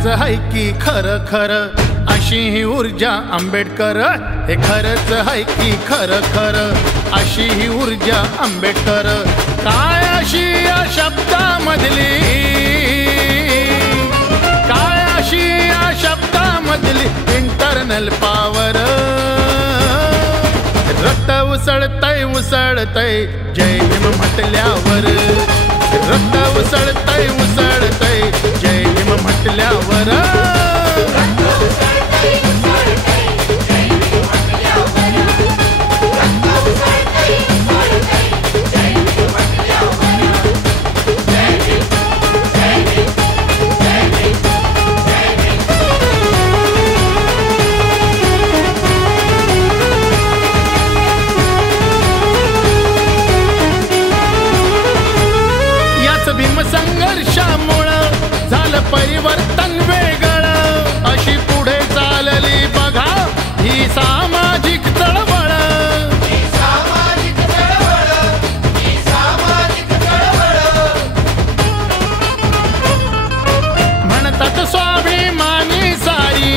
खरंच हाय की खरं खरं अशी ही ऊर्जा आंबेडकर। हे खरंच हाय की खरं खरं अशी ही ऊर्जा आंबेडकर। काय अशी या शब्दामधली, काय अशी या शब्दामधली इंटरनल पावर। रक्त उसळतय उसळतय जय भीम म्हटल्यावर। रक्त उसळतय उसळतय जय भीम म्हटल्यावर। भीम संघर्षामुळं झालं परिवर्तन वेगळं। अशी पुढे चालली बघा ही सामाजिक चळवळ। म्हणतात स्वाभिमानी सारी,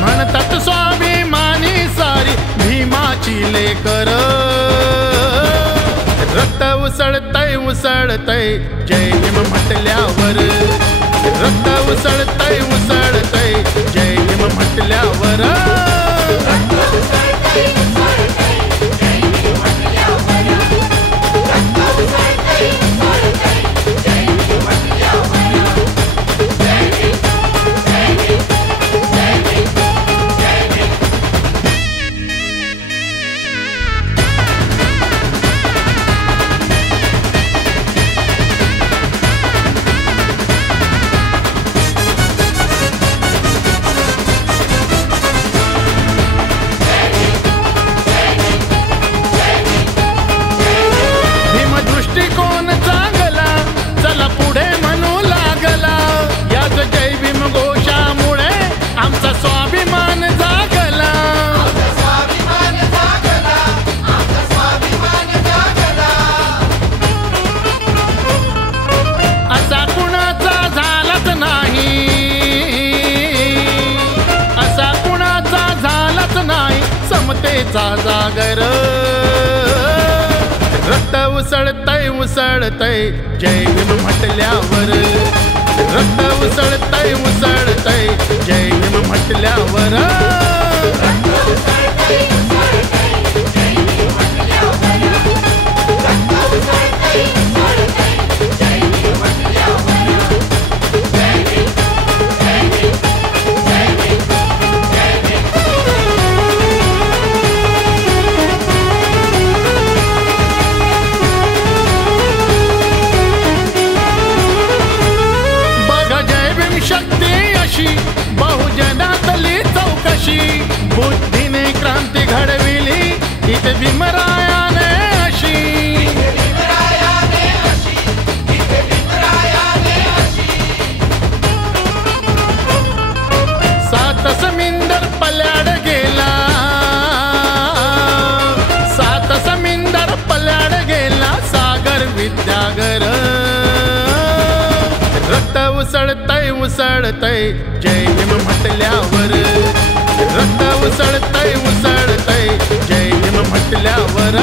म्हणतात स्वाभिमानी सारी भीमाची लेकर। रक्त उसळतय उसळतय जय भीम म्हटल्यावर। रक्त उसळतय उसळतय जय भीम म्हटल्यावर। समतेचा जागर। रक्त उसळतय उसळतय जय भीम म्हटल्यावर। रक्त उसळतय उसळतय जय भीम म्हटल्यावर। बहुजनातली चौकशी बुद्धीने क्रांती घडविली इथे भीमरायाने अशी। सात समिंदर पल्याड गेला, सात समिंदर पल्याड गेला सागर विद्यागर। रक्त उसळतय उसळतय जय भीम म्हटल्यावर। रक्त उसळतय उसळतय जय भीम म्हटल्यावर।